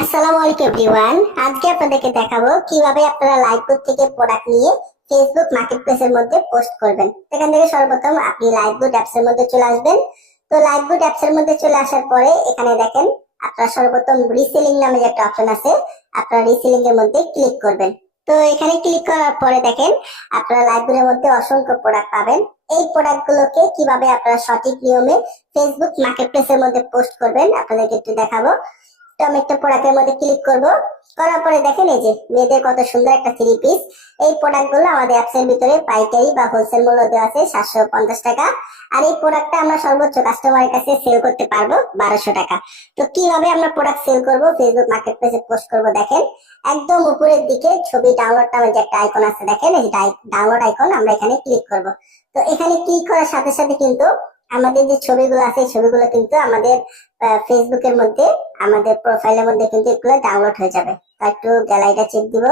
আসসালামু আলাইকুম এভরিওয়ান। আজকে আপনাদেরকে দেখাবো কিভাবে আপনারা লাইভবুট থেকে প্রোডাক্ট নিয়ে ফেসবুক মার্কেটপ্লেসের মধ্যে পোস্ট করবেন। এখান থেকে সর্বপ্রথম আপনি লাইভবুট অ্যাপস এর মধ্যে চলে আসবেন। তো লাইভবুট অ্যাপস এর মধ্যে চলে আসার পরে এখানে দেখেন আপনারা সর্বপ্রথম রিসেলিং নামে যে একটা অপশন আছে, আপনারা রিসেলিং এর মধ্যে ক্লিক করবেন। তো এখানে ক্লিক করার পরে দেখেন আপনারা লাইভবুটের মধ্যে অসংখ্য প্রোডাক্ট পাবেন। এই প্রোডাক্ট গুলোকে কিভাবে আপনারা সঠিক নিয়মে ফেসবুক মার্কেটপ্লেসের মধ্যে পোস্ট করবেন আপনাদেরকে একটু দেখাবো। তো আমি একটা প্রোডাক্টের মধ্যে ক্লিক করব। করার পরে দেখেন এই যে মেয়েদের কত সুন্দর একটা থ্রি পিস। এই প্রোডাক্ট গুলো আমাদের অ্যাপস এর ভিতরে পাইকারি বা হোলসেল মূল্য দেওয়া আছে 750 টাকা। আর এই প্রোডাক্টটা আমরা সর্বোচ্চ কাস্টমারের কাছে সেল করতে পারবো 1200 টাকা। তো কিভাবে আমরা প্রোডাক্ট সেল করব, ফেসবুক মার্কেটপ্লেসে পোস্ট করব, দেখেন একদম উপরের দিকে ছবি ডাউনলোড নামের যে একটা আইকন আছে, দেখেন এই ডাউনলোড আইকন, আমরা এখানে ক্লিক করব। তো এখানে ক্লিক করার সাথে সাথে কিন্তু আমাদের যে ছবিগুলো আছে এই ছবিগুলো কিন্তু আমাদের ফেসবুকের মধ্যে, আমাদের প্রোফাইলের মধ্যে কিন্তু এগুলো ডাউনলোড হয়ে যাবে। তো একটু গ্যালারিটা চেক দিব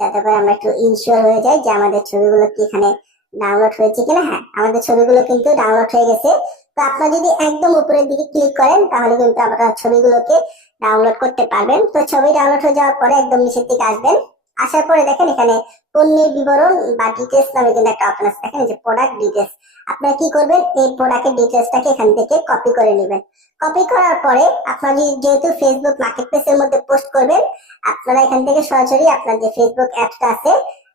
যাতে করে আমরা একটু ইনশিওর হয়ে যাই যে আমাদের ছবিগুলো কি এখানে ডাউনলোড হয়েছে কিনা। হ্যাঁ, আমাদের ছবিগুলো কিন্তু ডাউনলোড হয়ে গেছে। তো আপনারা যদি একদম উপরের দিকে ক্লিক করেন তাহলে কিন্তু আপনারা ছবিগুলোকে ডাউনলোড করতে পারবেন। তো ছবি ডাউনলোড হয়ে যাওয়ার পরে একদম নিচের দিকে আসবেন। আসার পরে দেখেন এখানে পণ্যের বিবরণ বা ডিটেলস নামে কিন্তু একটা অপশন আছে, দেখেন যে প্রোডাক্ট ডিটেলস। আপনারা কি করবেন, এই প্রোডাক্টের ডিটেলসটাকে এখান থেকে কপি করে নেবেন। কপি করার পরে আপনারা যেহেতু ফেসবুক মার্কেটপ্লেসের মধ্যে পোস্ট করবেন, আপনারা এখান থেকে সরাসরি আপনার যে ফেসবুক অ্যাপটা আছে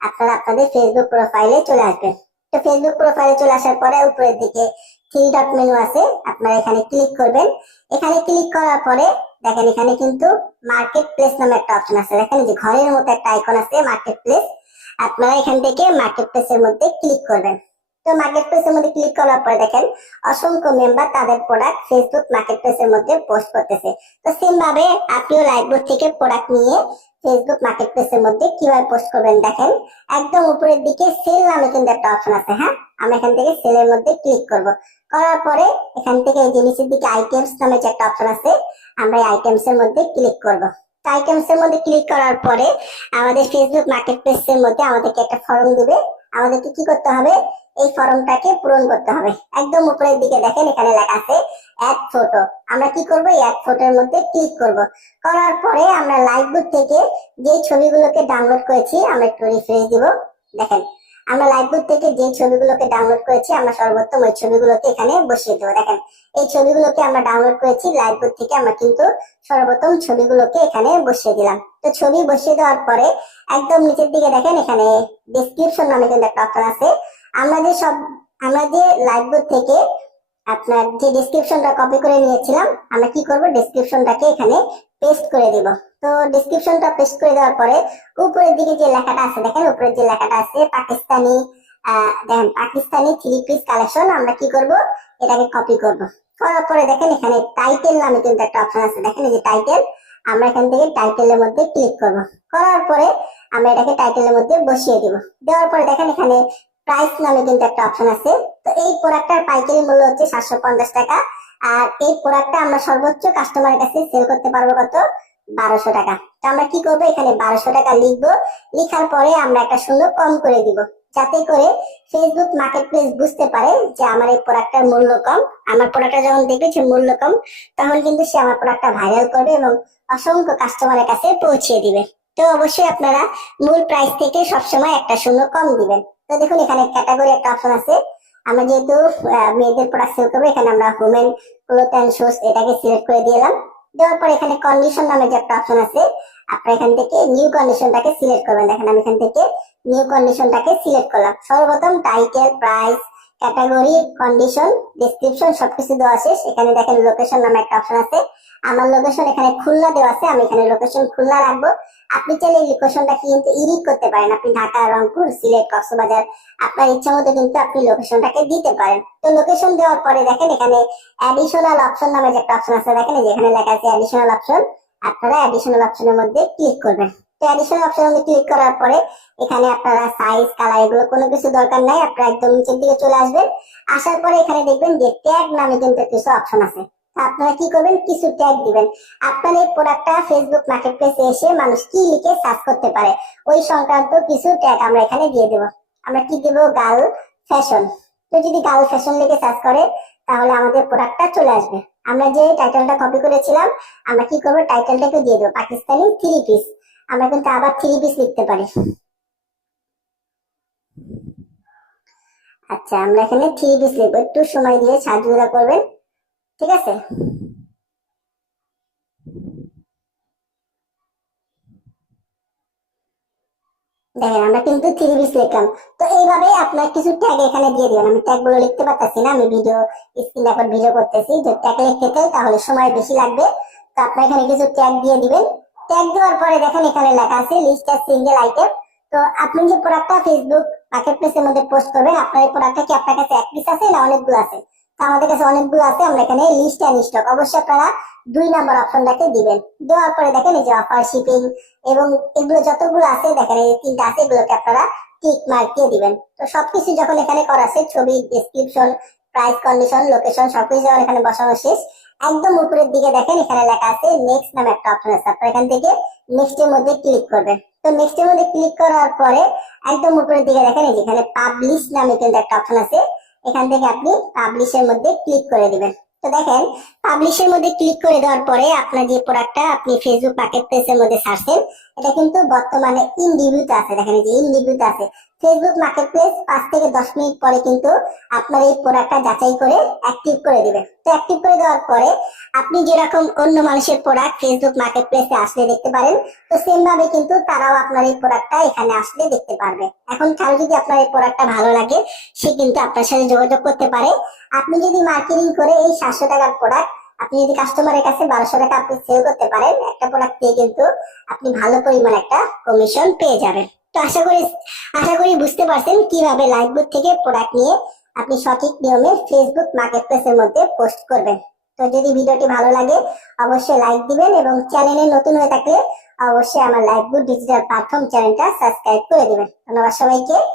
আপনারা আপনাদের ফেসবুক প্রোফাইলে চলে আসবেন। তো ফেসবুক প্রোফাইলে চলে আসার পরে উপরের দিকে থ্রি ডট মেনু আছে, আপনারা এখানে ক্লিক করবেন। এখানে ক্লিক করার পরে দেখেন এখানে কিন্তু মার্কেট প্লেস নামে একটা অপশন আছে, দেখেন যে ঘরের মতো একটা আইকন আছে মার্কেট প্লেস। আপনারা এখান থেকে মার্কেট প্লেসের মধ্যে ক্লিক করবেন। তো মার্কেট প্লেসের মধ্যে ক্লিক করার পরে দেখেন অসংখ্য মেম্বার তাদের প্রোডাক্ট ফেসবুক মার্কেট প্লেসের মধ্যে পোস্ট করতেছে। তো সেম ভাবে আপনিও লাইভবুট থেকে প্রোডাক্ট নিয়ে ফেসবুক মার্কেট প্লেসের মধ্যে কিভাবে পোস্ট করবেন, দেখেন একদম উপরের দিকে সেল নামে কিন্তু একটা অপশন আছে। হ্যাঁ, আমরা এখান থেকে সেলের মধ্যে ক্লিক করব। করার পরে এখান থেকে এই যে নিচের দিকে আইটেমস নামে যে একটা অপশন আছে, আমরা এই আইটেমস এর মধ্যে ক্লিক করব। আইটেমস এর মধ্যে ক্লিক করার পরে আমাদের ফেসবুক মার্কেট প্লেসের মধ্যে আমাদেরকে একটা ফর্ম দিবে। আমাদেরকে কি করতে হবে, এই ফর্মটাকে পূরণ করতে হবে। একদম উপরের দিকে দেখেন এখানে লেখা আছে অ্যাড ফটো। আমরা কি করব, এই অ্যাড ফটোর মধ্যে ক্লিক করব। করার পরে আমরা লাইভবুট থেকে যে ছবিগুলোকে ডাউনলোড করেছি আমরা একটু রিফ্রেশ দিব। দেখেন আমরা লাইভবুট থেকে যে ছবিগুলোকে ডাউনলোড করেছি আমরা সর্বোত্তম ওই ছবিগুলোকে এখানে বসিয়ে দেবো। দেখেন এই ছবিগুলোকে আমরা ডাউনলোড করেছি লাইভবুট থেকে, আমরা কিন্তু সর্বপ্রথম ছবিগুলোকে এখানে বসিয়ে দিলাম। তো ছবি বসিয়ে দেওয়ার পরে একদম নিচের দিকে দেখেন এখানে ডেসক্রিপশন নামে কিন্তু একটা অপশন আছে। আমরা যে লাইভবুট থেকে আপনার যে ডেসক্রিপশনটা কপি করে নিয়েছিলাম, আমরা কি করব, ডেসক্রিপশনটাকে এখানে পেস্ট করে দিব। তো ডেসক্রিপশনটা পেস্ট করে দেওয়ার পরে উপরের দিকে যে লেখাটা আছে, দেখেন উপরের যে লেখাটা আছে পাকিস্তানি, দেখেন পাকিস্তানি থ্রি পিস কালেকশন, আমরা কি করব, এটাকে কপি করব। করার পরে দেখেন এখানে টাইটেল নামে কিন্তু একটা অপশন আছে, দেখেন এই যে টাইটেল, আমরা এখান থেকে টাইটেলের মধ্যে ক্লিক করব। করার পরে আমরা এটাকে টাইটেলের মধ্যে বসিয়ে দিব। দেওয়ার পরে দেখেন এখানে প্রাইস নামে কিন্তু একটা অপশন আছে। তো এই প্রোডাক্টটার পাইকারি মূল্য হচ্ছে 750 টাকা। আর এই প্রোডাক্টটা আমরা সর্বোচ্চ কাস্টমারের কাছে সেল করতে পারবো কত, 1200 টাকা। তো আমরা কি করবো, এখানে 1200 টাকা লিখবো। লিখার পরে আমরা একটা সুন্দর কম করে দিব, যাতে করে ফেসবুক মার্কেটপ্লেস বুঝতে পারে যে আমার এই প্রোডাক্টটার মূল্য কম। আমার প্রোডাক্টটা যখন দেখবে যে মূল্য কম, তখন কিন্তু সে আমার প্রোডাক্টটা ভাইরাল করবে এবং অসংখ্য কাস্টমারের কাছে পৌঁছে দিবে। তো অবশ্যই আপনারা মূল প্রাইস থেকে সবসময় একটা শূন্য কম দিবেন। তো দেখুন এখানে ক্যাটাগরি একটা অপশন আছে। আমরা যেহেতু মেয়েদের প্রোডাক্ট সেল করবো, এখানে আমরা ওমেন ক্লোথ এন্ড শুজ এটাকে সিলেক্ট করে দিলাম। দেওয়ার পর এখানে কন্ডিশন নামে যে একটা অপশন আছে, আপনারা এখান থেকে নিউ কন্ডিশনটাকে সিলেক্ট করবেন। দেখেন আমি এখান থেকে নিউ কন্ডিশনটাকে সিলেক্ট করলাম। সর্বপ্রথম title, price, category, condition, description সবকিছু দেওয়া শেষ। এখানে দেখেন লোকেশন নামে একটা অপশন আছে। আমার লোকেশন এখানে খুলনা দেওয়া আছে, আমি এখানে লোকেশন খুলনা রাখবো। আপনি চাইলে এই লোকেশনটা কিন্তু এডিট করতে পারেন, আপনি ঢাকা, রংপুর, সিলেট, কক্সবাজার আপনার ইচ্ছা মতো কিন্তু আপনি লোকেশনটাকে দিতে পারেন। তো লোকেশন দেওয়ার পরে দেখেন এখানে অ্যাডিশনাল অপশন নামে যে একটা অপশন আছে, দেখেন যেখানে লেখা আছে অ্যাডিশনাল অপশন, আপনারা অ্যাডিশনাল অপশনের মধ্যে ক্লিক করবেন। তো অ্যাডিশনাল অপশনের মধ্যে ক্লিক করার পরে এখানে আপনারা সাইজ, কালার এগুলো কোনো কিছু দরকার নাই, আপনারা একদম নিচের দিকে চলে আসবেন। আসার পরে এখানে দেখবেন যে ট্যাগ নামে কিন্তু কিছু অপশন আছে। আপনারা কি করবেন, কিছু ট্যাগ দিবেন। আপনার এই প্রোডাক্টটা ফেসবুক মার্কেটপ্লেসে এসে মানুষ কি লিখে সার্চ করতে পারে ওই সংক্রান্ত কিছু ট্যাগ আমরা এখানে দিয়ে দেবো। আমরা কি দেবো, গার্ল ফ্যাশন। তো যদি গার্ল ফ্যাশন লিখে সার্চ করে তাহলে আমাদের প্রোডাক্টটা চলে আসবে। আমরা যে টাইটেলটা কপি করেছিলাম, আমরা কি করবো, টাইটেলটাকে দিয়ে দেবো পাকিস্তানি 3 পিস। আমরা কিন্তু আবার 3 পিস লিখতে পারি। আচ্ছা, আমরা এখানে 3 পিস লিখবো, একটু সময় দিয়ে সাহায্য করবেন, ঠিক আছে। দেখেন আমরা কিন্তু 3 পিস লিখলাম। তো এইভাবে আপনার কিছু ট্যাগ এখানে দিয়ে দিবেন। আমি ট্যাগ গুলো লিখতে পারতেছি না, আমি ভিডিও স্ক্রিন রেকর্ড ভিডিও করতেছি। যে ট্যাগ লিখতে চাই তাহলে সময় বেশি লাগবে, তো আপনার এখানে কিছু ট্যাগ দিয়ে দিবেন। ট্যাগ দেওয়ার পরে দেখেন এখানে লেখা আছে লিস্ট অ্যাজ সিঙ্গেল আইটেম। তো আপনি যে প্রোডাক্টটা ফেসবুক মার্কেট প্লেসের মধ্যে পোস্ট করবেন, আপনার এই প্রোডাক্টটা কি আপনার কাছে 1 পিস আছে না অনেকগুলো আছে? তো আমাদের কাছে অনেকগুলো আছে, আমরা এখানে লিস্ট অ্যান্ড স্টক অবশ্যই আপনারা 2 নম্বর অপশনটাকে দিবেন। দেওয়ার পরে দেখেন এই যে অফার, শিপিং এবং এগুলো যতগুলো আছে দেখেন এই 3টা আছে, এগুলোকে আপনারা টিক মার্ক দিয়ে দিবেন। তো সবকিছু যখন এখানে করা আছে, ছবি, ডেসক্রিপশন, প্রাইস, কন্ডিশন, লোকেশন সবকিছু যখন এখানে বসানো শেষ, একদম উপরের দিকে দেখেন এখানে লেখা আছে নেক্সট নামে একটা অপশন আছে। আপনারা এখান থেকে নেক্সট এর মধ্যে ক্লিক করবেন। তো নেক্সট এর মধ্যে ক্লিক করার পরে একদম উপরের দিকে দেখেন এই যেখানে পাবলিশ নামে কিন্তু একটা অপশন আছে, এখান থেকে আপনি পাবলিশের মধ্যে ক্লিক করে দিবেন। তো দেখেন পাবলিশের মধ্যে ক্লিক করে দেওয়ার পরে আপনার যে প্রোডাক্টটা আপনি ফেসবুক মার্কেট প্লেসের মধ্যে ছাড়ছেন, এটা কিন্তু বর্তমানে ইন রিভিউতে আছে। দেখেন যে ইন রিভিউতে আছে। ফেসবুক মার্কেট প্লেস 5 থেকে 10 মিনিট পরে কিন্তু আপনার এই প্রোডাক্টটা যাচাই করে অ্যাক্টিভ করে দিবে। তো অ্যাক্টিভ করে দেওয়ার পরে আপনি যেরকম অন্য মানুষের প্রোডাক্ট ফেসবুক মার্কেট প্লেসে আসলে দেখতে পারেন, তো সেম ভাবে কিন্তু তারাও আপনার এই প্রোডাক্টটা এখানে আসলে দেখতে পারবে। এখন কারো যদি আপনার এই প্রোডাক্টটা ভালো লাগে, সে কিন্তু আপনার সাথে যোগাযোগ করতে পারে। আপনি যদি মার্কেটিং করে এই 700 টাকার প্রোডাক্ট আপনি যদি কাস্টমারের কাছে 1200 টাকা আপনি সেল করতে পারেন, একটা প্রোডাক্ট দিয়ে কিন্তু আপনি ভালো পরিমাণ একটা কমিশন পেয়ে যাবেন। তো আশা করি বুঝতে পারছেন কিভাবে লাইভবুট থেকে প্রোডাক্ট নিয়ে আপনি সঠিক নিয়মে ফেসবুক মার্কেট প্লেসের মধ্যে পোস্ট করবেন। তো যদি ভিডিওটি ভালো লাগে অবশ্যই লাইক দিবেন, এবং চ্যানেলে নতুন হয়ে থাকলে অবশ্যই আমার লাইভবুট ডিজিটাল প্ল্যাটফর্ম চ্যানেলটা সাবস্ক্রাইব করে দিবেন। ধন্যবাদ সবাইকে।